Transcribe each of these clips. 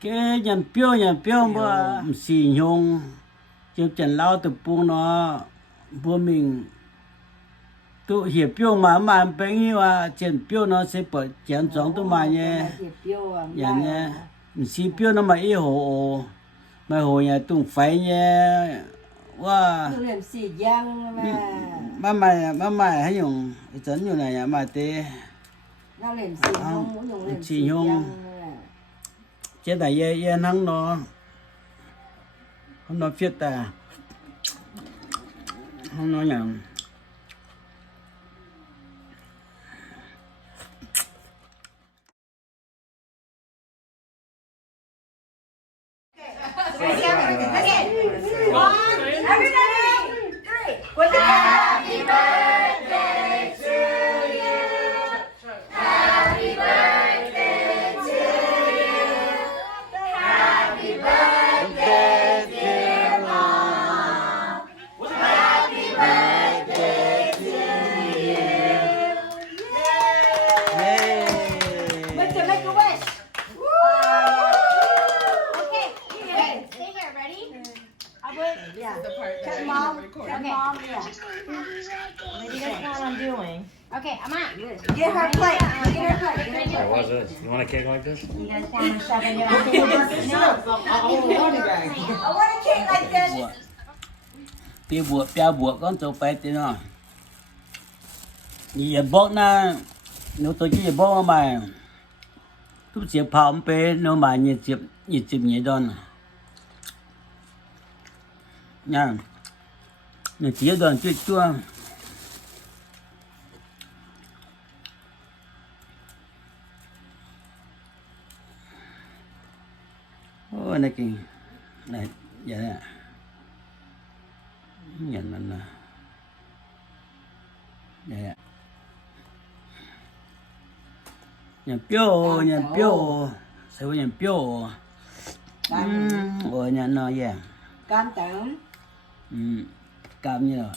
cái nhận biểu mà sử dụng cho chân lao từ buông nó bữa mình tụ hiểu biểu mà bên như là chân biểu nó sẽ bật chân giống tụ mà nhé nhà nhé sử biểu nó mà ít hồ mà hồ nhà tụ phải nhé wow mà hay dùng chân như này mà tê sử dụng chế tài ye nắng nó phiết ta không nói nhàng Happy birthday to you. Happy birthday to you. Happy birthday, dear mom. Happy birthday to you. Let's make a wish. Okay, here, stay here. Ready? I would, yeah. Tell mom. Tell mom, yeah. Maybe that's what I'm doing. Okay, I'm out. Get her plate. Get her plate. Alright, what's this? You want a cake like this? You guys want to shove it in I want a cake like this. bia buộc con tàu phải thế nào giờ bóc na nếu tôi chỉ bóc mà tôi chỉ phàm pe nếu mà nhiệt chìm đòn nha nhiệt chỉ đòn chua chua ô này kì này vậy nè nhận mình nè vậy nhận biểu sao nhận biểu rồi nhận nó vậy Cam tưởng. cam như rồi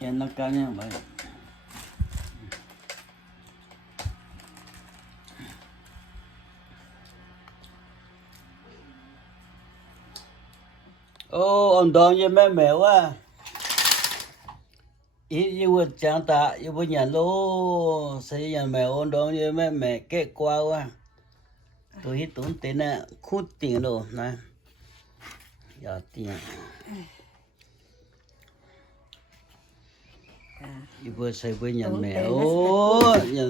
nhận nó cam như vậy ô ông đón như mấy mẹ quá ít như vừa chẳng ta như vừa nhà lô xây nhà mẹ ông đón như mấy mẹ kết qua quá tôi hít tốn tiền nè khút tiền rồi này giờ tiền như vừa xây với nhà mẹ ô nhà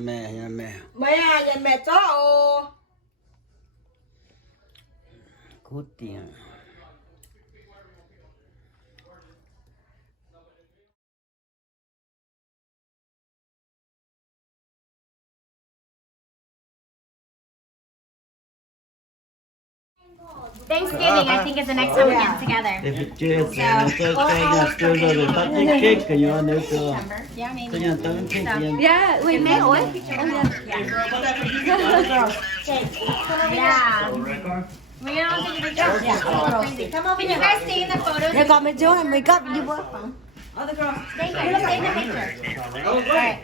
mẹ Mày à, nhìn mẹ chó ô. khút tiền Thanksgiving, I think, is the next time we get together. để phải chơi chơi nhà chơi rồi để tắt cái cake cái nhau nữa cơ Yeah, maybe. tôi nhà tắt cái cake nhà Yeah, we may ối. Yeah. We're gonna all take a picture. Yeah. Crazy. Come over. Can you guys stay in the photos? They got me doing make up. You what? Stay here. Stay in the picture. Alright.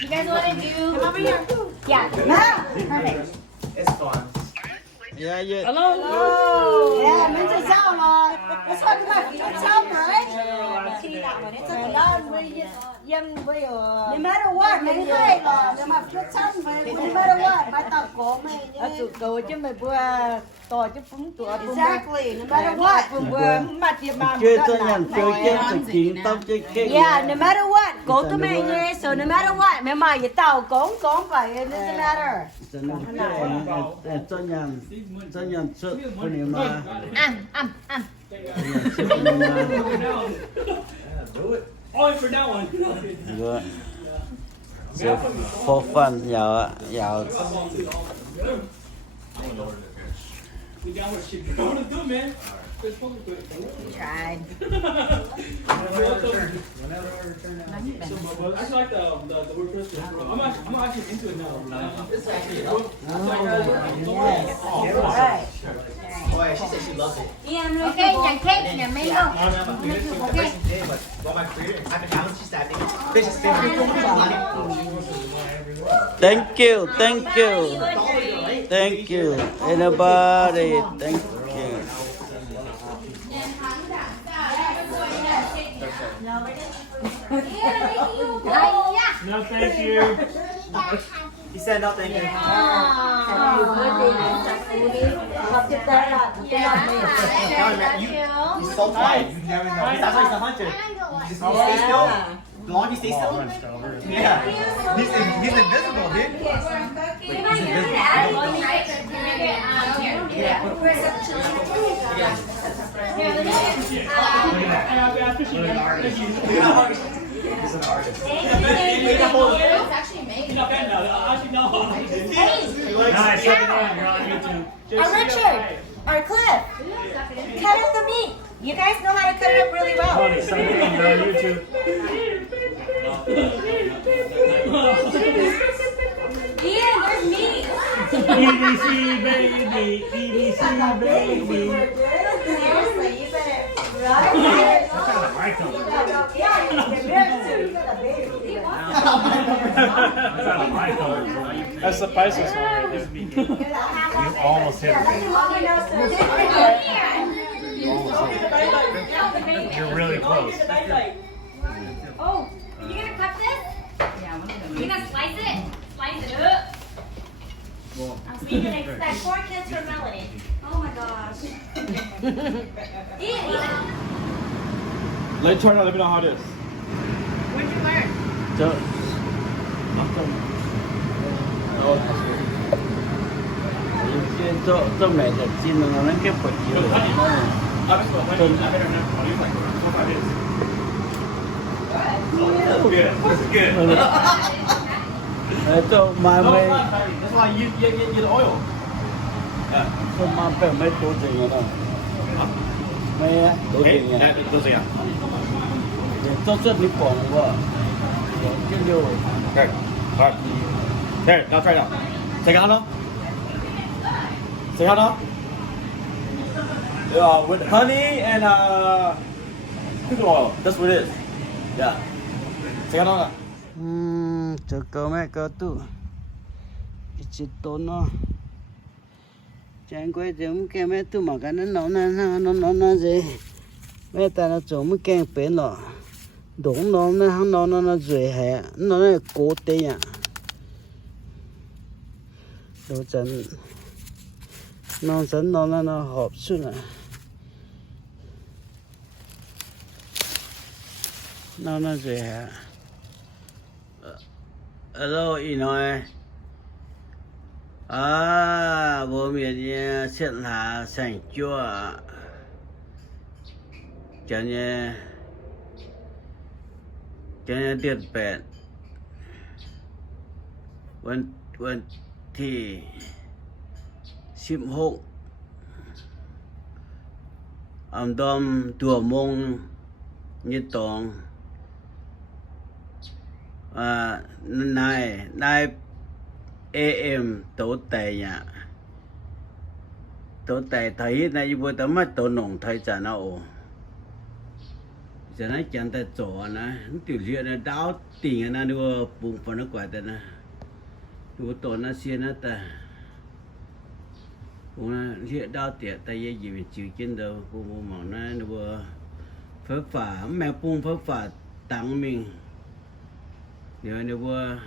You guys want to do? Come over here. Yeah. Perfect. yeah yeah Yeah, mình sẽ sao rồi. Nó sao mà nó sao rồi. Rồi đó mình dân bây giờ. No matter what, mình hay là nhưng mà nó sao vậy? No matter what, bài tập của mình. Ở tụ cầu chứ mày bữa tỏi chứ phúng tụ. Exactly, no matter what. Bữa mặt gì mà. chơi tôi nhà chơi sự kiện tao chơi cake Yeah, no matter what, cố tụi mày nhé. So no matter what, mày mày vậy tao cũng phải. It doesn't matter. cho nhà sợ cái này mà Only for that one. good so for fun giàu We got what shit. What to do, man? We tried. I actually like the word Christmas. I'm actually into it now. It's actually. Yes. All right. Oh, yeah, she said she loves it. Okay, nhà cake, nhà mấy không? I remember we didn't the first day, but one of my favorite. After that one, she said, I think this is favorite. Thank you, thank you, thank you, anybody, thank you. No, thank you. He said no, thank you. He's so quiet. You never know. That's why he's the hunter. You just stay still. The longer you stay still. Yeah. He's invisible, dude. He's an artist. It's actually not bad now. Actually, no. Nice, second round, you're on YouTube. Richard or Cliff, cut up the meat. You guys know how to cut it up really well. Tony, second round, you're on YouTube. Ian, there's meat. EDC baby, EDC baby. Seriously, you better. What kind of mic on? What kind of mic on? That's the Pisces one right there. You almost hit it. You're really close. Oh, you gonna cut this? Yeah, you gonna slice it? Slice it up. We can expect 4 kids from Melanie. Oh my gosh. Ian, Let it turn out. Let me know how it is. where'd you learn? Cho cho mẹ thật xin nó cái phần chiều I better not call you like what about this? Oh, good. This is good. cho mà mày That's why you get the oil. cho mà phải mấy tổ chức nữa mày tổ chức nhỉ Those are cho rất nhiều phòng quá cái điều Okay. All right. There, now try it out. Take it out now. Take it out now. With honey and cooking oil. That's what it is. Yeah. Take it out now. cho cơ mẹ cơ tu chỉ tốn nó chẳng quay tiếng cái mẹ tu mà cái nó gì mẹ ta nó trồng cái bén nó đúng nó rồi hè nó cố tế à đồ chân nó hộp xuống à nó rồi hè hello y nói bố mẹ đi xét là sản chua cho nên tiết bẹnวันที่16ดอมตัวมงยี่ตองนายAM tổ tệ nhá tổ tệ thấy này vừa tao mất tổ nông thấy chả nào giờ này chẳng thể chỗ này tiểu liên này đào tiền này đưa bùng phần nó quậy thế này đưa tổ nó xiên nó ta bùng nó liên đào tiền tay gì mình chịu chiến đâu bùng mỏng này đưa phớt phả mẹ bùng phớt phả tặng mình nếu đưa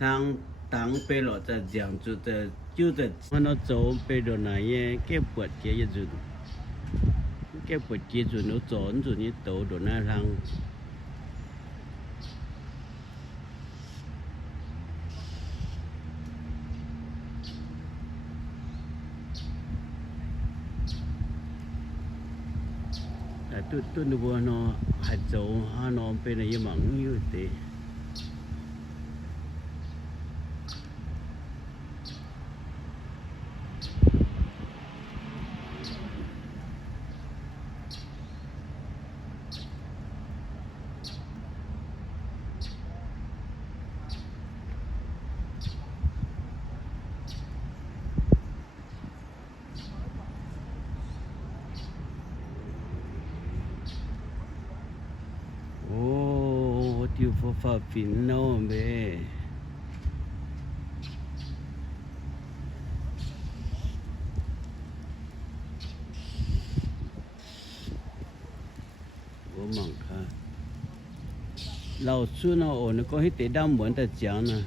sang tặng bê lọ ta giảng chú ta chú ta nó chỗ bê đồ này cái bột kia như rồi cái bột kia rồi nó trốn rồi như tổ đồ na răng tôi nó nó hạt dầu nó bên này mỏng như thế tiêu phô phà phìn nâu bê bố mong khá lâu xưa nó ổn nó có hết tế đau muốn ta chán à